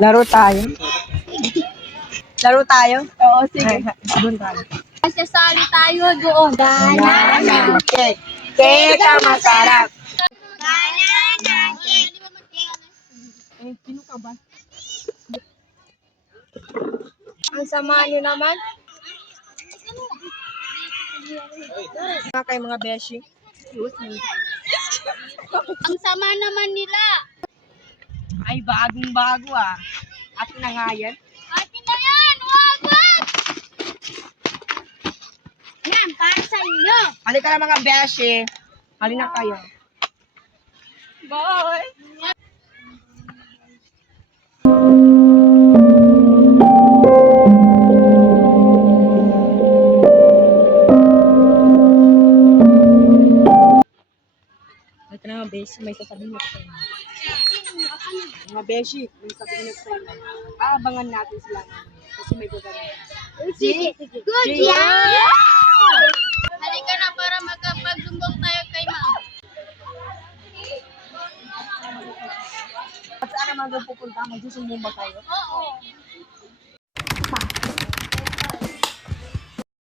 Laro tayo. Laro tayo? Oo, sige. Doon tayo. Sasali tayo doon. Banana cake. Cake ang masarap. Banana cake. Sino ka ba? Ang sama niyo naman. Mga kayo mga beshi. Ang sama naman nila. Ay, bagong-bago ah. Atin na nga yan. Atin na yan, wagad! Yan, para sa inyo. Halika na mga beshi. Halina kayo. Bye! Halika na mga beshi. May sasabihin ako sa'yo. Mga beshi, may sasabihin ako sa'yo. Aabangan natin sila namin. Kasi may gagawin. Good yan! Halika na para magkapagsumbong tayo kay ma'am. At saan naman doon pupunta? Magsusumbong ba tayo? Oo.